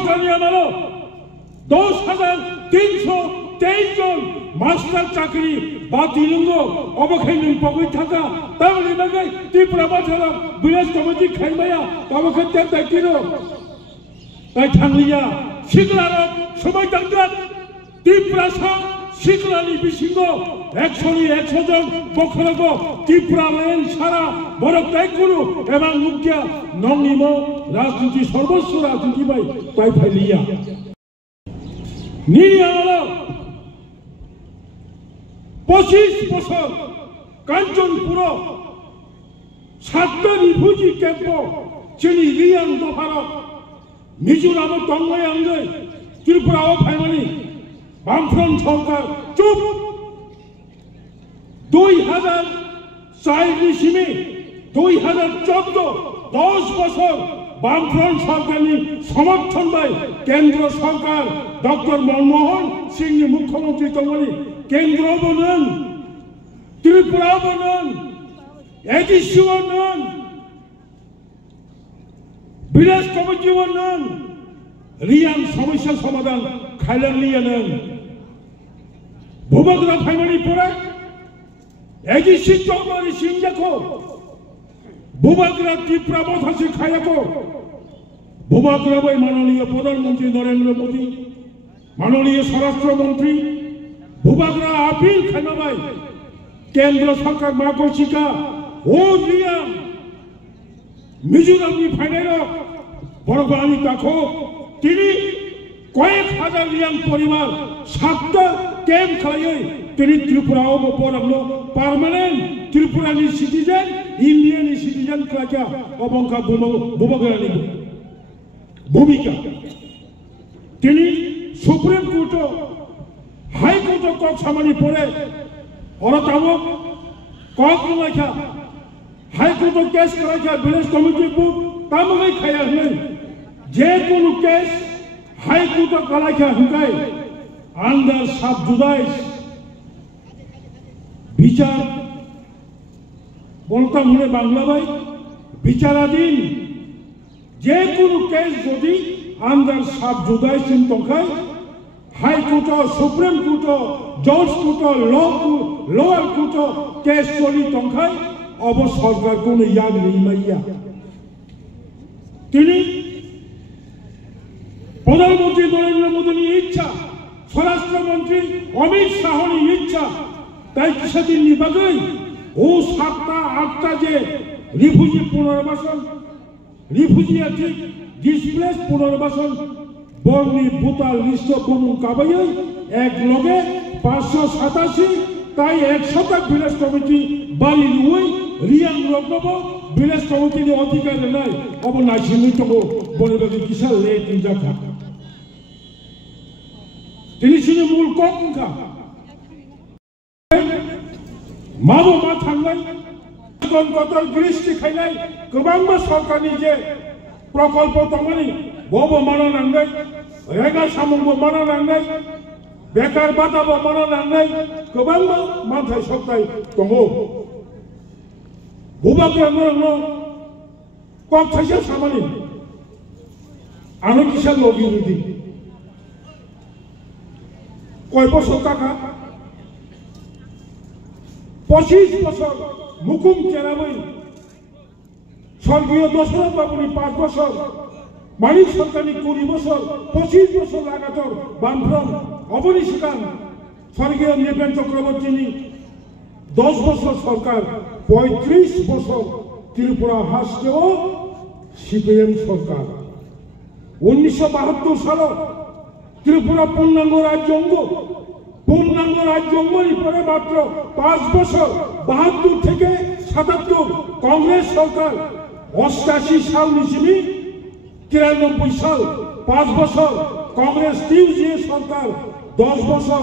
সরকারি আমলে 10,323 জন মাস্টার চাকরি বাতিল অবখাইন পকই থাকা তাহলে বাগে ত্রিপুরা বাছারা বিরাজ কমিটি খাইমায়া অবখান দায়িত্ব তাই থাকলিয়া শিখলার সময় দাঙ্গাত ত্রিপুরা শিখলানি বিশিঙ্গ 100 জন বখরাগ ত্রিপুরা লেন সারা বরফ ত্যাগ করু এবং মুখিয়া নংনিম রাজনীতি সর্বস্ব রাজনীতি বাই তাই ফাইলিয়া নিরিয়াল 25 বছর কাঞ্চনপুর 7টা রিফিউজি ক্যাম্প চিনি রিয়াং দফারক মিজোরাম দংমাই আঙ্গে ত্রিপুরাও ফাইমানি বামফ্রন্ট সরকার চুপ 2004 সিমে 2014 10 বছর বামফ্রন্ট সরকারের সমর্থন দেয় কেন্দ্র সরকার ডক্টর মনমোহন সিং মুখ্যমন্ত্রী তমনি কেন্দ্র বনন ত্রিপুরা বনন এডিসি বনন বিরাজ কমিটি বনন রিয়াং সমস্যা সমাধান খাইলার লিয়ানেন ভূমগ্রা ফাইমানি পরে এডিসি চৌমারি সিং দেখো ভূমগ্রা ত্রিপুরা মথাসি খায়াকো ভূমগ্রা বই মাননীয় প্রধানমন্ত্রী নরেন্দ্র মোদী মাননীয় স্বরাষ্ট্রমন্ত্রী ভূমগ্রা আপিল খানাবাই কেন্দ্র সরকার মাকসিকা ও রিয়াং মিজোরামনি ফাইনাল বড়বানি দেখো তিনি কয়েক হাজার রিয়াং পরিবার 7টা ক্যাম্প খাইয়ে তিনি ত্রিপুরাও পড়ানো পার্মানেন্ট ত্রিপুরানি সিটিজেন ইন্ডিয়ানি সিটিজেন কাজা অবংকা ভূমগ্রানি ভূমিকা তিনি সুপ্রিম কোর্ট হাইকোর্ট কক সামানি পড়ে অরতামক কক লেখা হাইকোর্ট কেস করা বিলেজ কমিটি বুক তামগাই খায়া হলেন যে কোনো কেস হাইকোর্ট কলাইখা হুকাই আন্ডার সাব জুদাইস বিচার বলতাম হলে বাংলা ভাই বিচারাধীন যে কোনো কেস যদি আন্ডার সাব জুদাইস তখায় হাইকোর্ট সুপ্রিম কোর্ট জজ কোর্ট লোয়ার কোর্ট কেস চলি তখায় অব সরকার কোন ইয়াদ নেই মাইয়া তিনি প্রধানমন্ত্রী নরেন্দ্র মোদীর ইচ্ছা স্বরাষ্ট্রমন্ত্রী অমিত শাহর ইচ্ছা তাই সেদিন নিবাগই ও 7টা 8টা যে রিফিউজি পুনর্বাসন রিফিউজি আছে ডিসপ্লেস পুনর্বাসন বর্ণি ভূতাল লিস্ট বমু কাবাই এক লগে 587 তাই 100টা ভিলেজ কমিটি বাড়ি লুই রিয়াং রকব ভিলেজ কমিটির অধিকার নাই অব নাইসিনি তো বনিবাদী কিসা লেট নিজাখা তিনি ছিলেন মূল কঙ্কা মাবো মা থাকলাই কত দৃষ্টি খাইলাই গোবাংবা সরকারনি যে প্রকল্প তমানি বব মানা নাঙ্গাই রেগা সামঙ্গ মানা নাঙ্গাই বেকার বাতাবো মানা নাঙ্গাই গোবাংবা মাথায় সপ্তাহে তঙ্গ ভূভাগ্য কক থাইছে সামানি আনো কিসা লগি রুদি কয় বছর টাকা 25 বছর মুকুম চেরাবই স্বর্গীয় দশরথ বাবুনি 5 বছর মানিক সরকারি 20 বছর 25 বছর লাগাতার বামফ্রন্ট অবনিষ্কান স্বর্গীয় নৃপেন চক্রবর্তী 10 বছর সরকার 35 বছর ত্রিপুরা হাসকেও সিপিএম সরকার 1972 সালে ত্রিপুরা পূর্ণাঙ্গ রাজ্য অঙ্গনি পরে মাত্র 5 বছর 72 থেকে 77 কংগ্রেস সরকার 88 সাল নিশিমি 93 সাল 5 বছর কংগ্রেস টিউজিএ সরকার 10 বছর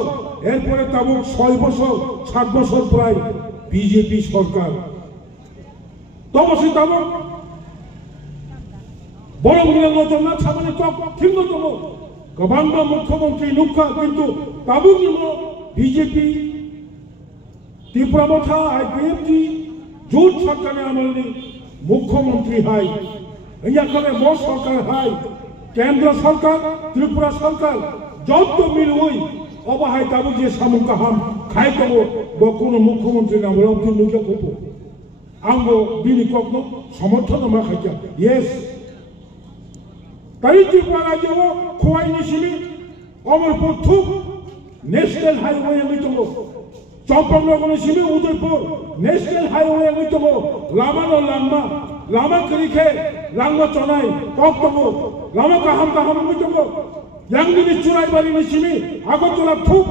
এরপরে তাবক 6 বছর 7 বছর প্রায় বিজেপি সরকার তবসি তাবক বড় মূল্যগত না সামনে ঠিকতম গবাংবা মুখ্যমন্ত্রী নুকা কিন্তু তাবুক বিজেপি ত্রিপুরা মথা আইপিএফটি জোট সরকারে আমলনি মুখ্যমন্ত্রী হাই ইয়া করে বড় সরকার হাই কেন্দ্র সরকার ত্রিপুরা সরকার যত মিল ওই অবহায় কাবু যে সামু কাহাম খাই দেবো বা কোনো মুখ্যমন্ত্রী নাম রব্দুল মুখে কোপো आंगो बिनि कखनो समर्थन मा खाइया यस ताई त्रिपुरा राज्यो खोवाइनि सिमि अमरपुर थुक नेशनल हाईवे मिटंगो चम्पकनगरनि सिमि उदयपुर नेशनल हाईवे मिटंगो लामानो लामा लामा करिखे लांगो चनाय कक्तंगो लामा काहाम मिटंगो यांगिनि चुराइबारिनि सिमि आगरतला थुक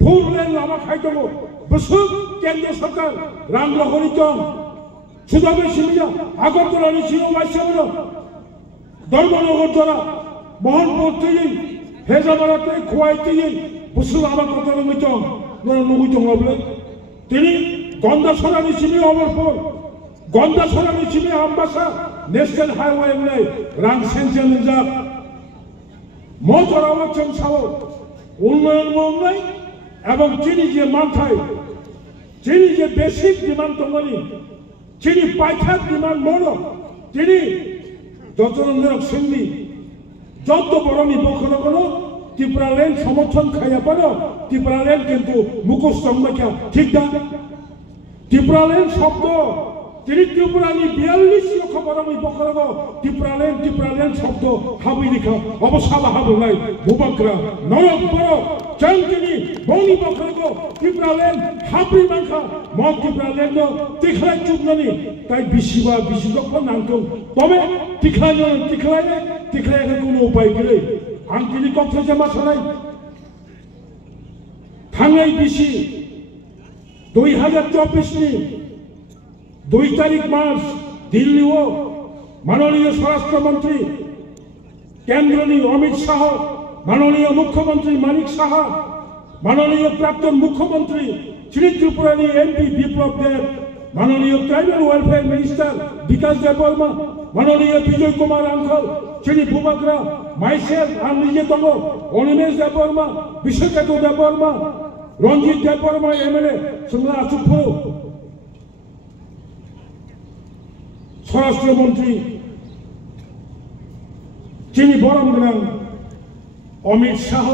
फोर लेन लामा खाइदंगो बसुक केंद्र सरकार राम लहरिचन सुदामे सिमिया आगरतलानि सिङाव माइसाबनो धर्मनगर जरा मोहनपुर तैयै हेजाबारा तै खोवाइ तैयै बसुक लामा कतल मिटं नों नुगुइदंब्ला तिनि गन्दासरानि सिमि अमरपुर गन्दासरानि सिमि आम्बासा नेशनल हाईवे नै रां सेन्सन जा मजराव जों सावो उन्नयन मावनाय এবং চিনি যে মাথায় চিনি যে বেসিক ডিমান্ড দঙনি চিনি পাইথাক ডিমান্ড বড় চিনি যতরঞ্জনক সিন্ধি যত বড়নি বখনো কোনো ত্রিপুরা ল্যান্ড সমর্থন খাইয়া পারো ত্রিপুরা ল্যান্ড কিন্তু মুখস্থ মাইকা ঠিক না ত্রিপুরা ল্যান্ড শব্দ তিনি ত্রিপুরানি 42 লক্ষ বড়নি বখনো ত্রিপুরা ল্যান্ড শব্দ হাবি লিখা অবসাবা হাবু নাই ভূবকরা নরক বড় Jangkini boni bokrogo Tipralen habri mangka mo Tipralen no tikhlai chubnani tai bisiba bisidok nangtong tobe tikhlai kono upai gile angkini kokthai jama sanai thangai bisi 2024 ni 2 তারিখ মাস দিল্লি ও মাননীয় স্বরাষ্ট্র মন্ত্রী কেন্দ্রনি অমিত শাহ माननीय मुख्यमंत्री मानिक साहा माननीय प्राक्तन मुख्यमंत्री श्री त्रिपुरानी एमपी विप्लव देव माननीय ट्राइबल वेलफेयर मिनिस्टर विकास देवबर्मा माननीय विजय कुमार अंकल श्री भूबकरा माइसेल्फ आम निजे दङ अनिमेश देवबर्मा विश्वकेतु देवबर्मा रंजित देवबर्मा एमएलए संग्रा आचुफो स्वराष्ट्र मंत्री श्री बरमगोनां অমিত শাহ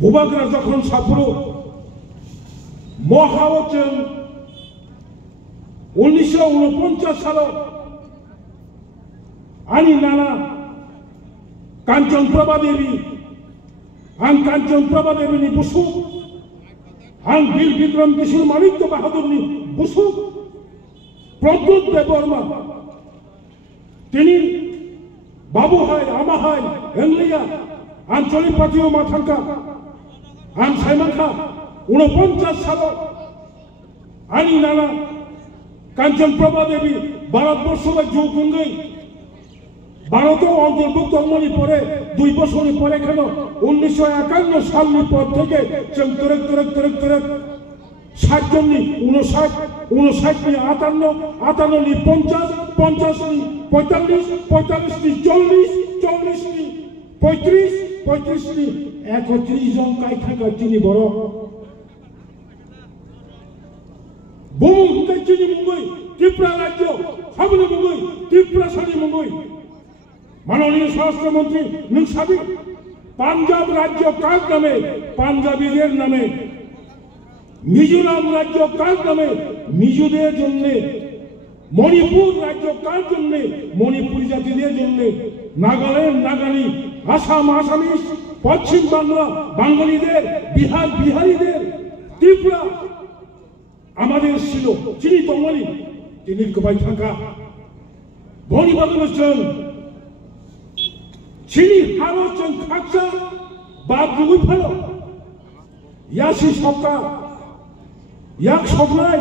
ভূবকরা যখন সাপুরো মহাওচন 1949 সাল আনি নানা কাঞ্চন প্রভা দেবী নি বসু আং বীর বিক্রম কিশোর মানিক্য বাহাদুর নি বসু প্রদ্যুৎ দেববর্মা তিনি बाबू है आमा है एंगलिया आंचलिक पार्टियों माथांका आं साइमांका 49 साल आनी नाना कांचन प्रभा देवी भारतवर्ष में जो गंगई भारत अंतर्भुक्त मणि परे 2 বছর পরে কেন 1951 সালের পর থেকে जों तरक 60 জননি 59 59 নি 58 58 নি 50 50 নি 45 45 নি 40 40 নি 35 35 নি 31 জন কাই থাকা চিনি বড় বহু হুকে চিনি মুঙ্গই ত্রিপুরা রাজ্য সাবনি মুঙ্গই ত্রিপুরা সানি মুঙ্গই মাননীয় স্বরাষ্ট্র মন্ত্রী নুসাবি পাঞ্জাব রাজ্য কার নামে পাঞ্জাবিদের নামে মিজোরাম রাজ্য কার নামে মিজোদের জন্য মণিপুর রাজ্য কার জন্য মণিপুরি জাতিদের জন্য নাগাল্যান্ড নাগালি আসাম আসামিস পশ্চিম বাংলা বাঙালিদের বিহার বিহারীদের ত্রিপুরা আমাদের ছিল চিনি তমালি তিনি কবাই থাকা বনিবাদন চিনি হারচন খাকসা বাপ দুই ফেলো ইয়াসি সরকার ইয়াক সবনাই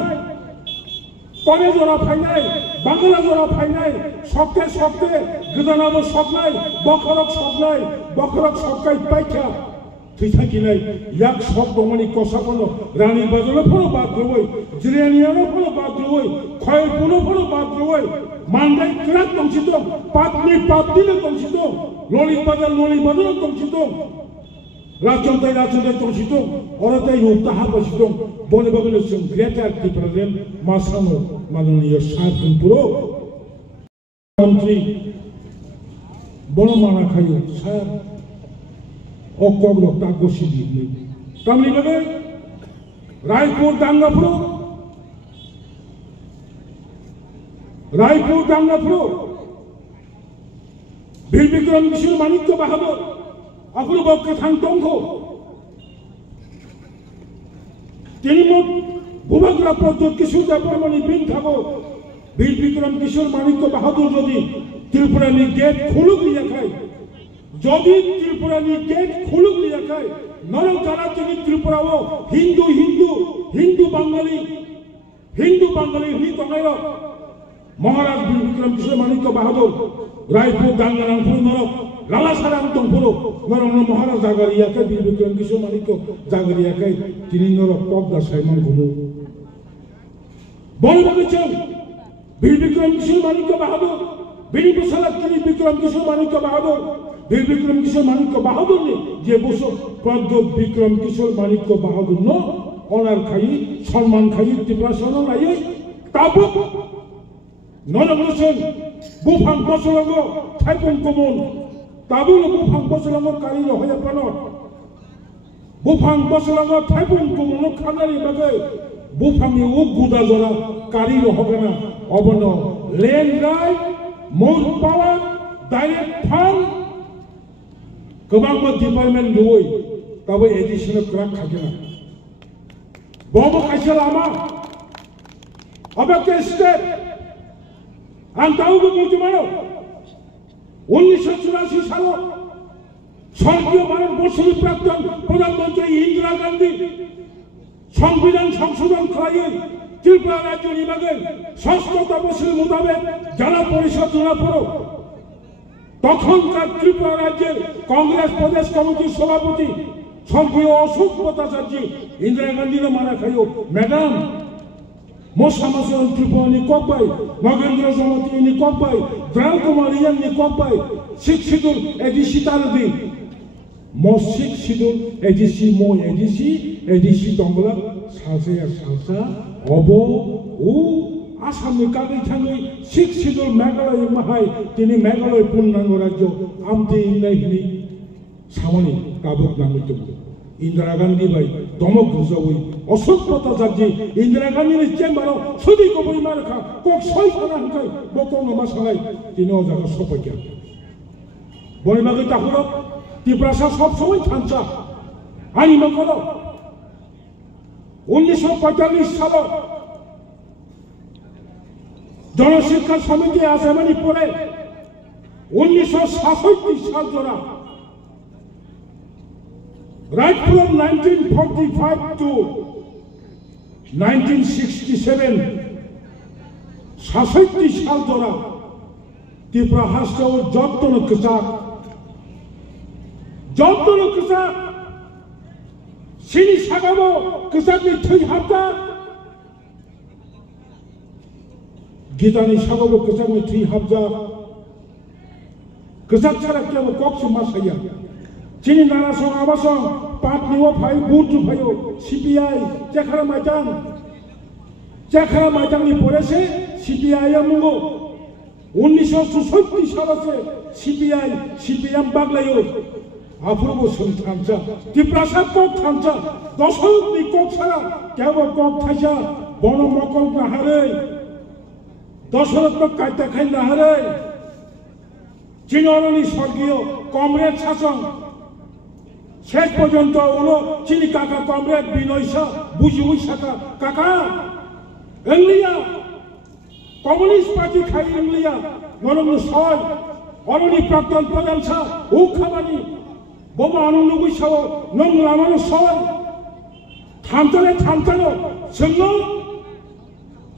কনে জোড়া ফাইনাই বাংলা জোড়া ফাইনাই সপ্তে গদানাবো সবনাই বখরক সবকাই পাইখা তুই থাকিলাই ইয়াক সব দমনি কষা ফলো রানীর বাজারে ফলো বাদ রবই জিরিয়ানিয়ানো ফলো বাদ রবই খয়ের পুনো ফলো বাদ রবই মান্দাই ক্রাক দংশিত পাতনিলে দংশিত ললিত বাজার দংশিত রাজচন্দ্রাই দংশিত অরতাই রূপতাহা বসিত বনে বাবনে जों গ্রেটার ত্রিপুরালেন মাসানো মাননীয় সাতপুরো মন্ত্রী বড় মানা খাইও স্যার অকগ্রতা গোসি দিয়ে তামনি ভাবে রায়পুর দাঙ্গাপুর বীর বিক্রম কিশোর মানিক্য বাহাদুর অপূর্ব কথাং টঙ্ক তিনি ভূভাগ্রা প্রদ্যোৎ কিশোর দেবরমণি বিন ঠাকুর বীর বিক্রম কিশোর মানিক্য বাহাদুর যদি ত্রিপুরানি গেট খুলুক লিয়া খায় যদি ত্রিপুরানি গেট খুলুক লিয়া খায় নরম যারা তিনি ত্রিপুরাও হিন্দু বাঙালি হি তঙ্গাইর মহারাজ বীর বিক্রম কিশোর মানিক্য বাহাদুর রায়পুর দাঙ্গারামপুর নরক লালাসারাম টংপুর নরম মহারাজ জাগারিয়াকে বীর বিক্রম কিশোর মানিক্য জাগারিয়াকে তিনি নরক পদ্মা সাইমান ঘুমু বল বলেছেন বীর বিক্রম কিশোর মানিক্য বাহাদুর বীর বিশালাক তিনি বিক্রম কিশোর মানিক্য বাহাদুর বীর বিক্রম কিশোর মানিক্য বাহাদুর নে যে বছর প্রদ্যোৎ বিক্রম কিশোর মানিক্য বাহাদুর ন অনার খাই সম্মান খাই ত্রিপুরা সন নাই তাবুক নরম হোসেন বুফাং বসলঙ্গ থাইপং কমন তাবুল বুফাং বসলঙ্গ কারিল হয়ে পান বুফাং বসলঙ্গ থাইপং কমন খানারি বাগে বুফাংনি ও গুদা জরা কারিল হবে না অবন লেন রায় মোর পাওয়ার ডাইরেক্ট ফান্ড गोबां डिपार्टमेंट दंङ दाबो एडिशनल क्राक थाके ना बबो खायसे लामा अबके स्टेट आं दाउबो बुझमानो 1984 साल स्वर्गीय भारतबर्षनि प्राक्तन प्रधानमंत्री इंदिरा गांधी संविधान संशोधन खालायो त्रिपुरा राज्यनि बागै 6 बोसोर मोताबेक जिला परिषद जनापुर তখনকার ত্রিপুরা রাজ্যের কংগ্রেস প্রদেশ কমিটির সভাপতি স্বর্গীয় অশোক ভট্টাচার্য ইন্দিরা গান্ধীর মারা খাইও ম্যাডাম মোসামাসন ত্রিপুরানি কপাই নগেন্দ্র জমতিনি কপাই দ্রাল কুমার ইয়ানি কপাই শিক্ষিতুল এডিসি তারদি মো শিক্ষিতুল এডিসি মো এডিসি দংলা সালসায়া সালসা অব ও आसामनि गागै थाङै सिक्स शिड्यूल मेघालय माहाय दिनै मेघालय पूर्णांग राज्य आमते इंनायनि सामानि गाबक नांगौ इंदिरा गांधी बाय दमक गुजावै अशोक भट्टाचार्य इंदिरा गांधीनि चेम्बाराव सुदि गबय मारखा कक सय साना हंखाय बकंग मासालाय दिनै अजागा सफायखा बयमागै ताहुर त्रिपुरासा सब समय थांचा आनि मकल 1945 साल जनशिक्षा समिति आसामानि परे 1967 साल जरा right from 1945 to 1967 67 साल जरा त्रिपुरा हास्टाव जत्तन कसाक सिनि सागाबो कसाकनि थै हाबता गीतानि सागाबो कसाकनि थै हाबजा कसाक साराक्याबो कक्स मासाया चिनि नारासं आबासं पाटनिवा फाइ बुटु फायो सीपीआई चेखारा माइतांनि परेसे सीपीआई मुंगो 1964 साल से सीपीएम बागलायो आफुरबो संथामसा त्रिपुरासा कक थामसा दशरथनि कक सारा केबो कक थाइसा बन मकल नाहारै दशरथको कायता खाइ नाहारै चिनरनि स्वर्गीय कमरेड शासन शेष पर्यन्त उलो चिनी काका कमरेड बिनयसा बुझिउइ साका काका एंलिया कम्युनिस्ट पार्टी खाइ एंलिया नरम सय अरनि प्राक्तन प्रधान सा उ खामानि बबा आनन्द बैसाव नों लामानो सय थामतानो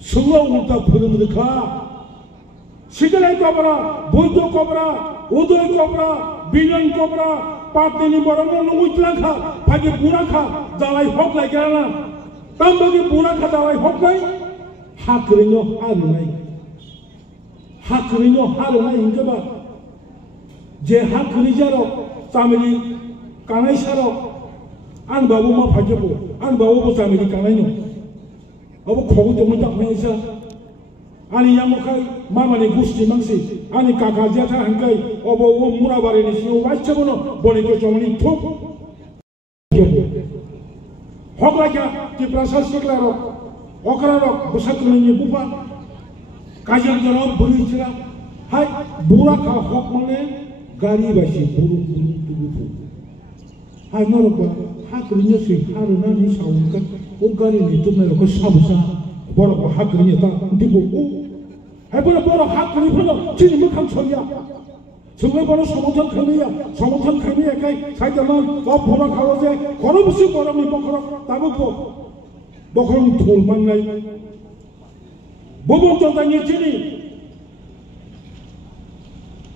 सोंनो उल्टा फोरोंदोखा सिदलाय कबरा बौद्ध कबरा उदय कबरा बिनय कबरा पाटनि बरंग नुइतलाखा फागे बुराखा दालाय हकलाय गेना तामबगे बुराखा दालाय हकलाय हाकरिनो हारुनाय हिंगबा जे हाकरिजारो तामिलि कानाय सारो आं बाबू मा फाजेबो आं बाबू तामिलि कानाय नो अब खगु तमु ताकनायसा 아니 양목하이 마마니 구스티 망시 아니 까까지아타 한가이 어버 무라바레니 시오 와이차보노 보니까 좀니 톡 호가자 디프라사 시클라로 오카라로 부사클니 부파 가장처럼 보이지라 하이 무라카 혹만에 가리바시 부르부르부르 하이 너로가 하그리냐 수 하르나니 사운가 오가리니 뚜메로 그 사부사 뭐라고 하그리냐 다 디보고 해보라 뭐라 하그리 보라 진짜 뭐 소리야 정말 바로 소모탄 카미야 가이 사이다만 보라 가로제 걸어부스 걸어미 먹으러 따먹고 먹으러 돌만 나이 뭐부터 다녔지니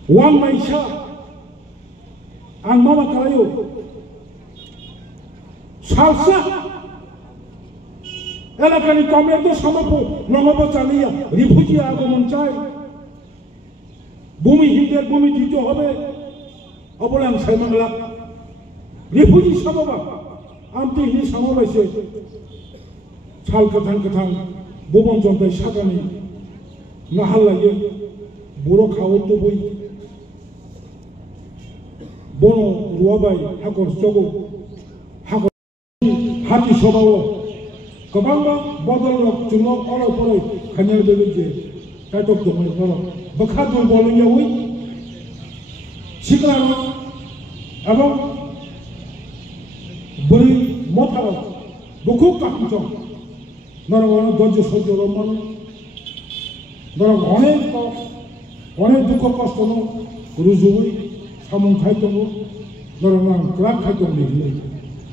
왕마이샤 안마마 가라요 살사 এলাকানি কমেন্টে সমাপো নমব চালিয়া রিফিউজি আগমন চাই ভূমিহীনদের ভূমি দিতে হবে অবলাং সাইমাংলা রিফিউজি সমাবা আমতি হি সমাবেশে ছাল কাথাং ভুবন জন্তাই সাগানি নাহাল্লাইয়ে বুড়ো খাও তো বই বন রুয়াবাই হাকর চগো হাকর হাতি সভাও Kabanga bodol chulo oro poro khanyar beje katok to mai poro bakha to bolunya hui siklano abang buri motaro buku kahjo narawana dojo sojoro man nara one dukho kosto no rujuwi samung khaito no narana klak khaito ni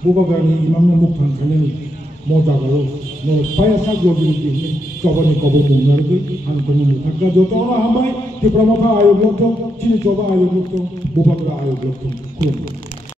bugagani imamna mukhan khaleni 모다가로 너 파야사 고지르기 저번에 거부 공나르기 하는 거는 못할까 저도 하마이 디프라마파 아이블록도 진이 저바 아이블록도 모바그라 아이블록도 그런 거